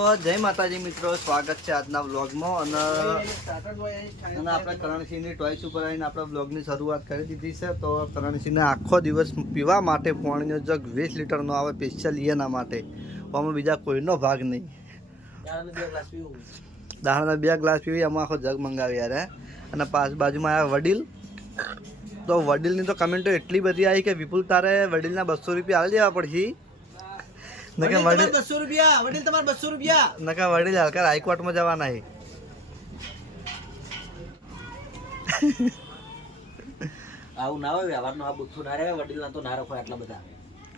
જય માતાજી મિત્રો સ્વાગત છે આજના વ્લોગમાં. અને અને આપણે કરણસિંહની ટોયસ ઉપર આવીને આપણે બ્લોગની શરૂઆત કરી દીધી છે. તો કરણસિંહને આખો દિવસ પીવા માટે પાણીનો જગ વીસ લીટરનો આવે સ્પેશિયલ એના માટે. આમાં બીજા કોઈનો ભાગ નહીં. દાણાના બે ગ્લાસ પીવી. એમાં આખો જગ મંગાવી યાર અને પાસ બાજુમાં આવ્યા વડીલ. તો વડીલની તો કમેન્ટો એટલી બધી આવી કે વિપુલ તારે વડીલના બસો રૂપિયા આવી દેવા પડશે. નકે વડીલ બસો રૂપિયા વડીલ તમારે બસો રૂપિયા. નકા વડીલ હલકા હાઈકોર્ટમાં જવાના છે આવું ના હોય વ્યવહારનો આ બુથું ના રહે વડીલ તો ના રખો આટલા બધા.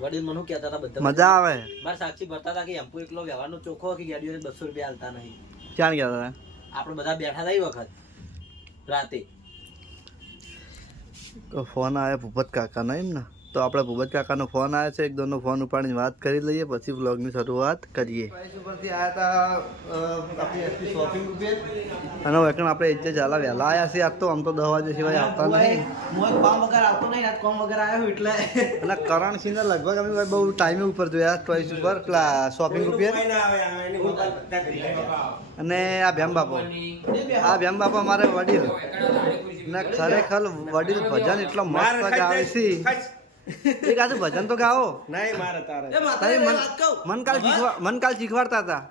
વડીલ મને શું કહેતા હતા બધા મજા આવે. મારે સાક્ષી ભરતા હતા કે એમ્પુ એકલો વ્યવહારનો ચોખ્ખો કે ગાડીઓ બસો રૂપિયા હાલતા નહીં. ક્યાં ગયા હતા? આપણે બધા બેઠા હતા એ વખત રાતે. તો ફોન આવે ભૂપત કાકાનો એમ ને તો આપણે ભૂપત કાકાનો ફોન આવે છે. એક દોનો ફોન ઉપાડીને વાત કરી લઈએ પછી વ્લોગની શરૂઆત કરીએ. ઉપરથી આવ્યા હતા આપણી એસપી શોપિંગ ઉપર અને વેકણ આપણે એટલે ચાલા વહેલા આવ્યા છીએ. આજ તો આમ તો દસ વાગે સિવાય આવતા નહીં. હું કોમ વગર આવતો નહીં આજ કોમ વગર આવ્યો એટલે. અને લગભગ અમે બહુ ટાઈમે ઉપર જોયા ચોઈસ ઉપર પેલા શોપિંગ ઉપર અને આ ભેમ બાપો. આ ભેમ બાપા મારે વડીલ. ને ખરેખર વડીલ ભજન એટલો મસ્ત ગાવે છે. એક આજુ ભજન તો ગાઓ. નહીં મારે તારે. એ માતાજી મન. મન કાલ શીખવા મન કાલ શીખવાડતા હતા.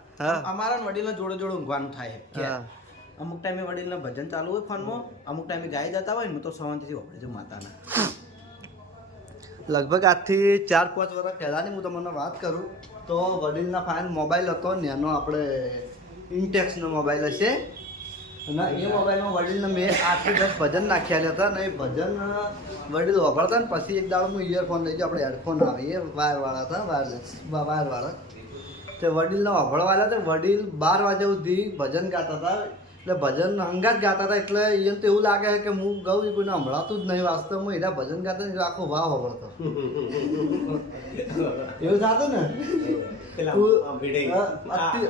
અમારા વડીલને જોડે જોડે ઊંઘવાનું થાય. અમુક ટાઈમે વડીલને ભજન ચાલુ હોય ફોનમાં અમુક ટાઈમે ગાઈ જતા હોય ને હું તો સવારથી વાપરે છું માતાના. લગભગ આજથી ચાર પાંચ વર્ષ પહેલાંની હું તમને વાત કરું તો વડીલના ફાઇન મોબાઈલ હતો ને એનો આપણે ઇન્ટેક્સનો મોબાઈલ હશે. અને એ મોબાઈલમાં વડીલને મેં આઠથી દસ ભજન નાખ્યા હતા ને એ ભજન વડીલ વાપરતા ને પછી એક દાડો હું ઇયરફોન લઈ ગયો આપણે હેડફોન આવે એ વાયરવાળા હતા વાયર વાયરવાળા. તે વડીલને વાપરવાના તે વડીલ બાર વાગ્યા સુધી ભજન ગાતા હતા. એટલે ભજન હંગાત ગાતા હતા એટલે એમ તો એવું લાગે છે કે હું ગઉં એ કોઈને જ નહીં વાસ્તવમાં એના ભજન ગાતા ને આખો વાહ વાપરતો એવું થતું ને?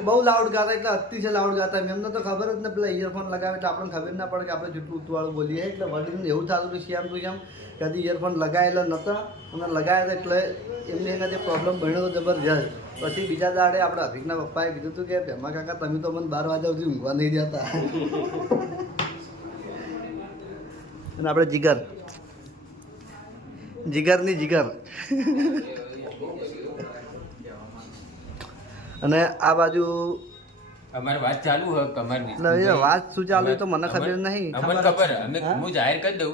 બહુ લાઉડ ગાતા એટલે અતિશય લાઉડ ગાતા એમને તો ખબર જ ને પેલા ઇયરફોન લગાવે એટલે આપણને ખબર ના પડે કે આપણે જેટલું ઉતવાળું બોલીએ. એટલે વડીલને એવું થતું હતું શ્યામ તું શ્યામ કદી ઇયરફોન લગાવેલા નહોતા અને લગાવ્યા એટલે એમને એના જે પ્રોબ્લેમ બન્યો જબરજસ્ત. પછી બીજા દાડે આપણા અભિકના પપ્પાએ કીધું હતું કે ભેમા કાકા તમે તો મને બાર વાગ્યા સુધી ઊંઘવા નહીં જતા અને આપણે જીગર. જીગરની જીગર. અને આ બાજુ અમારી વાત ચાલુ હે કમરની. એટલે વાત શું ચાલુ તો મને ખબર નહીં. અમને ખબર અમે હું? જાહેર કરી દઉં.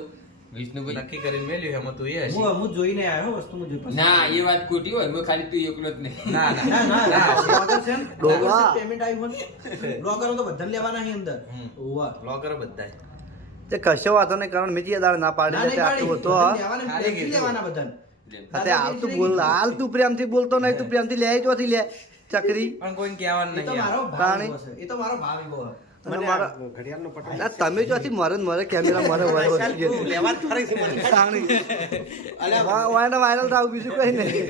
વિષ્ણુભાઈ નક્કી કરીને મેલ્યું એમાં તું એ હું હું જોઈને આવ્યો વસ્તુ હું ના એ વાત ખોટી હોય હું ખાલી તું એકલો જ નહીં. ના ના. ના ના ના blogger છે ને? ડોબા. blogger છે, payment આવ્યું હોય તો બધાને લેવાના છે અંદર. હમ. હોવા. બ્લોગર તે કશો વાતો નહીં કારણ મેં જે દાડ ના પાડી દે આટલું હતો લેવાના, તે હાલ તું બોલ હાલ તું પ્રેમથી બોલતો નહીં તું પ્રેમથી લે ચોથી લે. ચકરી? પણ કોઈને કહેવાનું એ તો નહીં મારો. ભાવ. એ તો મારો ભાવ એવો તમે ચોથી મરે મરે કેમેરા મરે. વાયરલ વાયરલ થાવ બીજું કઈ નહીં.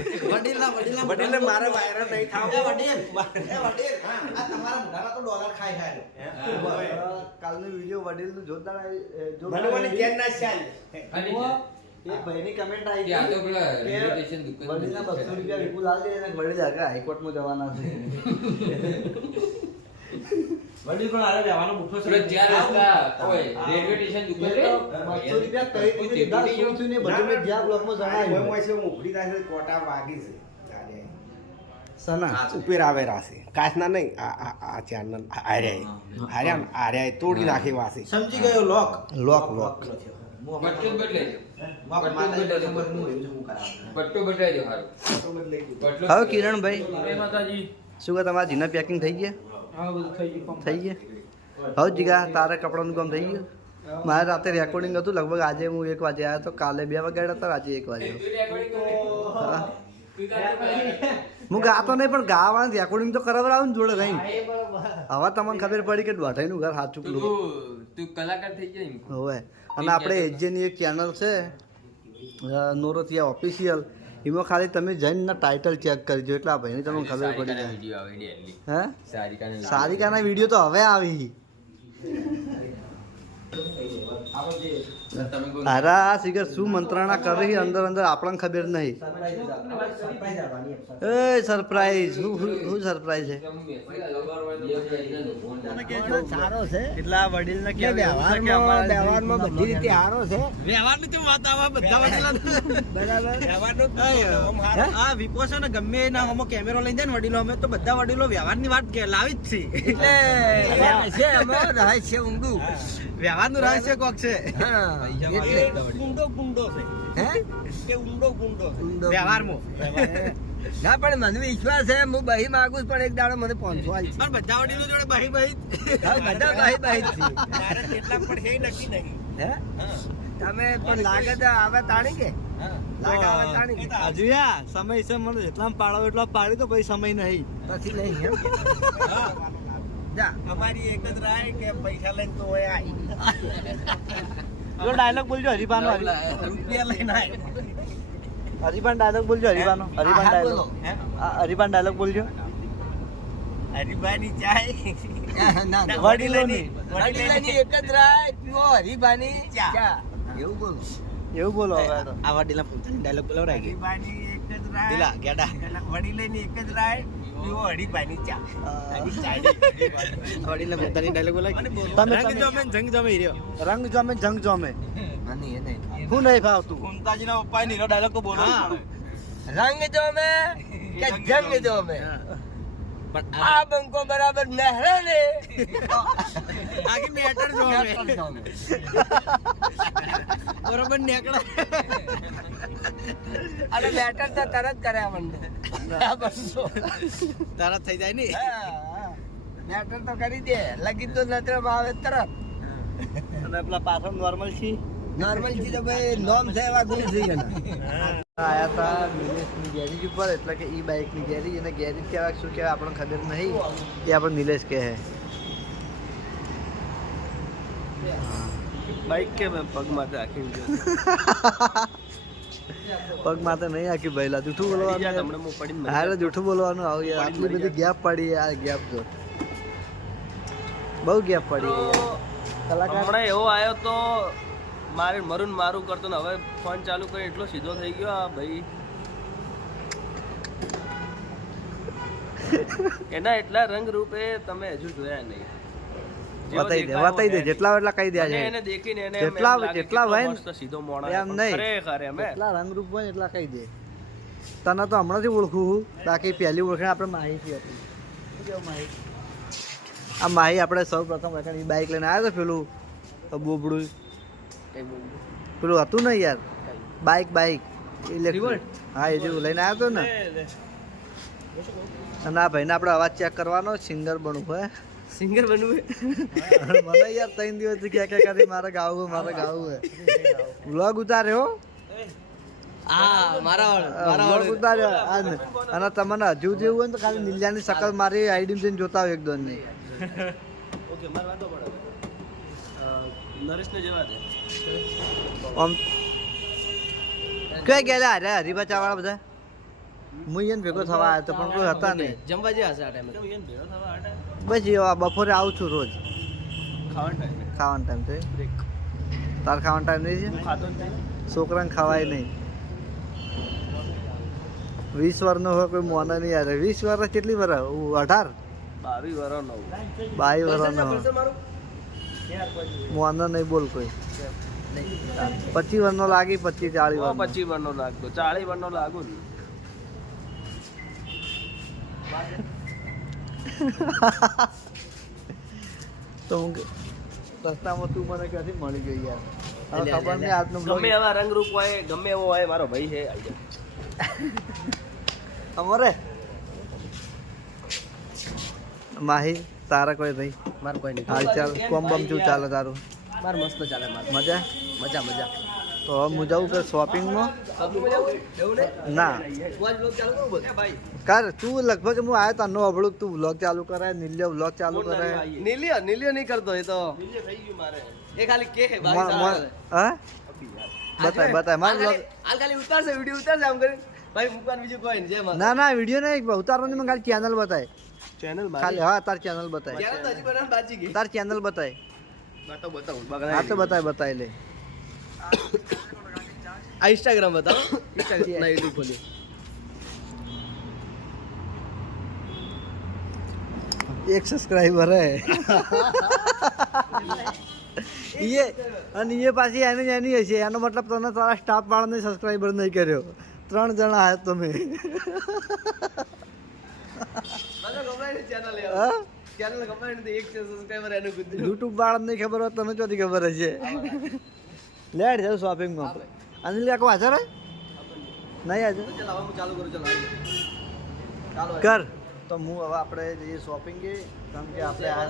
મારે વાયરલ નહીં થાવ. એ વડીલ, એ વડીલ, આ તમારા મોઢામાં તો ડોલર ખાઈ ખાય. કાલનો વીડિયો વડીલનું જોરદાર આવી, આવી. એક ભાઈની comment આવી આ તો પેલા કે દુકાન વડીલના પર રૂપિયા વિપુલ આલી દે અને વડીલ આગળ હાઈકોર્ટમાં જવાના છે. વડીલ પણ આરે રહેવાનો બુઠ્ઠો છે. પેલો રસ્તા હોય રેલવે સ્ટેશન દુકાન રે તો રૂપિયા કઈ રીતે લીધા, શું થયું ને બધું જ્યાં. છે, હું થાય છે, કોટા વાગી છે. સના ઉપર આવેલા છે કાચના નહીં આ આ આ આર્યા આર્યા આર્યા તોડી નાખી વાસી. સમજી ગયો લોક લોક, લોક. પટ્ટો બદલાઈ પટ્ટો બદલાઈ હારું. હવે કિરણભાઈ શું કહે તમારા જીના પેકિંગ થઈ ગયા? થઈ ગયા હવે જીગા તારે કપડાનું કામ થઈ ગયું? મારે રાતે રેકોર્ડિંગ હતું લગભગ આજે હું એક વાગે આવ્યો તો કાલે બે વાગે હતા આજે એક વાગે. હા. હું ગાતો નહીં પણ ગાવાનું રેકોર્ડિંગ તો કરાવડાવું ને જોડે રહી હવે તમને ખબર પડી કે દોઢાઈનું ઘર સાચું તું કલાકાર થઈ જાય એમ. હવે. અને આપણે એજેની એક ચેનલ છે નોરોથિયા ઓફિશિયલ એમાં ખાલી તમે જઈને ટાઇટલ ચેક કરજો એટલે આ ભાઈની તમને ખબર પડી જાય. હે? સારિકાના વીડિયો તો હવે આવી. તમે આ સિગર શું મંત્રણા કરી અંદર અંદર આપણને ખબર નહીં. એ સરપ્રાઈઝ. શું શું સરપ્રાઈઝ છે? સારો છે. એટલા વડીલને વ્યવહારમાં વ્યવહારમાં બધી રીતે સારો છે. વ્યવહારની તો વાત આવા બધા બરાબર. આ વિપો છે ને ગમે એના હમો કેમેરો લઈને જાય ને વડીલો અમે તો બધા વડીલો વ્યવહારની વાત કે લાવી જ છે એટલે છે અમારો રહે છે ઊંડું વ્યવહારનું રહસ્ય કોક છે. હા. ગુંડો છે. હે? કે ઊંડો કુંડો ઊંડો. વ્યવહારમાં. ના પણ મને વિશ્વાસ છે હું બહી માંગુ છું, પણ એક દાડો મને પહોંચવા છે. પણ બધા વડીલો જોડે બહી બહી બધા બહી બહી છે. કેટલા પણ હે નક્કી નહીં. હે? તમે પણ લાગે તો આવે તાણી કે? આવે હજુ સમય છે મને જેટલા પાડો એટલા પાડી તો પછી સમય નહીં. પછી નહીં જા. અમારી એક જ રાય કે પૈસા લઈને તો હોય આઈ જો ડાયલોગ બોલજો હરીબાનો રૂપિયા લઈને આય. હરીબાન ડાયલોગ બોલજો હરીબાનો હરીબાન ડાયલોગ. બોલો. હરીબાન ડાયલોગ બોલજો. હરીભાઈની ચાય. ના, ના. વડીલોની. વડીલોની. એક જ રાય પીવો હરીબાની ચા. એવું બોલો. એવું બોલો હવે તો. આ વડીલા ડાયલોગ બોલાવરાય કે? હરીભાઈની એક જ રાય. દિલા ગેડા. વડીલેની એક જ રાય પીવો હરીભાઈની ચા વડીલા પોતાની ડાયલોગ બોલાય. તમે રંગ તમે જમે ને જંગ જમે રહ્યો રંગ જમે જંગ જમે. મને એ નહીં. હું નહીં ફાવતું. મમતાજીના પપ્પાએ નીરો ડાયલોગ તો બોલો રંગ જો મે કે જંગ જો મે પણ આ બંકો બરાબર નહેરે ને આગે મેટર જો. બરોબર નેકળા. અને મેટર તો તરત કર્યા બંકો તરત થઈ જાય ને. મેટર તો કરી દે. લગી તો નજરમાં આવે તરત. અને પેલા પાછળ નોર્મલ છે. નોર્મલથી તો ભાઈ નોમ છે એવા ગુણ થઈ ગયા આયા તા નિલેશની ગેરેજ ઉપર એટલે કે ઈ બાઇકની ગેરેજ અને ગેરેજ કહેવાય શું કહેવાય આપણને ખબર નહીં. એ આપણે નિલેશ કહે. બાઇક કે મેં પગમાં રાખીને પગ માથે નહીં આખી ભયલા જૂઠું બોલવાનું હારે જૂઠું બોલવાનું આવું યાર. આટલી બધી ગેપ પડી આ ગેપ જો બહુ ગેપ પડી કલાકાર હમણાં એવો આવ્યો તો મારે મરુન ને મારું કરતો ને હવે ફોન ચાલુ કરી એટલો સીધો થઈ ગયો આ ભાઈ. એના એટલા રંગ રૂપે તમે હજુ જોયા નહીં. દે. જેટલા એટલા કહી દે છે એને દેખીને એને જેટલા- જેટલા હોય ને સીધો મોણા એમ પણ નહીં. ખરેખર એમ હે. એટલા રંગરૂપ હોય એટલા કહી દે. તને તો હમણાંથી ઓળખું છું બાકી પહેલી ઓળખાણ આપણે માહિતી હતી આ માહી આપણે સૌ પ્રથમ બાઇક લઈને આવ્યો પેલું બોબડું. પેલું હતું ને યાર? બાઇક બાઇક ઇલેક્ટ્રિક હા એ જેવું લઈને આવ્યો હતો ને. અને આ ભાઈને આપણે અવાજ ચેક કરવાનો સિંગર બનવું હોય સિંગર બનવું? મને યાર ત્રણ દિવસથી ક્યાં ક્યાં કરી મારે ગાવું મારે ગાવું હે. વ્લોગ ઉતાર્યો હા. મારા ઉતાર્યો ને. અને તમને હજુ જેવું હોય ને તો ખાલી નીલિયાની શકલ મારી આઈડી જઈને જોતા હોય એક ની ઓકે મારે વાંધો પડે નરેશને જવા દે. આમ ક્યાં ગયેલા અરે હરિભાચા વાળા બધા? હું એને ભેગો થવા આવ્યો હતો પણ કોઈ હતા નહીં. જમવા જે હશે આ ટાઈમે કેમ ભેગો થવા આટા બસ એ બપોરે આવું છું રોજ. ખાવાનો ટાઈમ ખાવાનો ટાઈમ તો તાર ખાવાનો ટાઈમ નહીં છે? ખાતો નહીં. છોકરાને ખવાય નહીં. વીસ વર્ષનો હોય કોઈ મોના નહીં યાર. વીસ વર્ષ કેટલી વર્ષ અઢાર? બાવીસ વરો નવ બાઈ વર્ષનો મારું નહીં બોલ કોઈ. પચીસ વર્ષનો લાગી પચીસ ચાલીસ વર્ષ પચીસ વરનો લાગતો. ચાલીસ વરનો લાગુ ને. તો હું રસ્તામાં તું મને ક્યાંથી મળી ગઈ યાર? ખબર નહીં આજનો ગમે એવા રંગરૂપ હોય ગમે એવો હોય મારો ભાઈ છે અમારે? માહી તારા કોઈ ભાઈ માર કોઈ નહીં. હાલ ચાલ કોમ બમ શું ચાલે તારું. માર મસ્ત ચાલે માર. મજા? મજા મજા. તો હવે હું જાઉં કે શોપિંગમાં ના. કર તું લગભગ હું આવ્યો તાનો અભળું તું વ્લોગ ચાલુ કરે નીલ્ય વ્લોગ ચાલુ કરે નીલ્ય નીલ્ય નહીં કરતો એ તો. થઈ ગયું મારે. એ ખાલી કે હે? બતાય બતાય મારો vlog- હાલ ખાલી ઉતારશે વિડિયો ઉતારશે આમ કરીને. ભાઈ મુકવાનું બીજું કોઈ નહીં ના ના વીડિયો નહીં ઉતારવાની મને ખાલી ચેનલ બતાય. ચેનલ ખાલી હા તાર ચેનલ બતાય. તાર ચેનલ બતાય. બતાવ બતાવ હા તો બતાય બતાય લે. આ ઇન્સ્ટાગ્રામ બતાવો. ઇન્સ્ટાગ્રામ ના યુટ્યુબ ખોલ્યું. એક સબસ્ક્રાઇબર હે. ये અને એ પાછી એની એની હશે. એનો મતલબ તને તારા સ્ટાફ વાળાને સબસ્ક્રાઇબર નહીં કર્યો. ત્રણ જણા આયા તમે. ચેનલ હા? ચેનલ ખબર નથી એક છે સબસ્ક્રાઇબર એનું કીધું. યુટ્યુબ વાળાને નહીં ખબર હોય તને ચોથી ખબર હશે? લેટ જાવ શોપિંગમાં અનિલ કાકો હાજર હે? નહીં હાજર? ચાલ હું ચાલુ કરું ચાલ ચાલો કર. તો હું હવે આપણે જઈએ શોપિંગ કારણ કે આપણે આ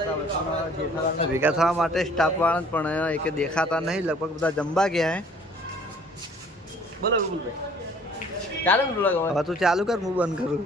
જેઠાલાલને ભેગા થવા માટે સ્ટાફ વાળા પણ એક દેખાતા નહીં લગભગ બધા જમવા ગયા હે. બોલો વિપુલભાઈ. ચાલો હવે? તું ચાલુ કર હું બંધ કરું.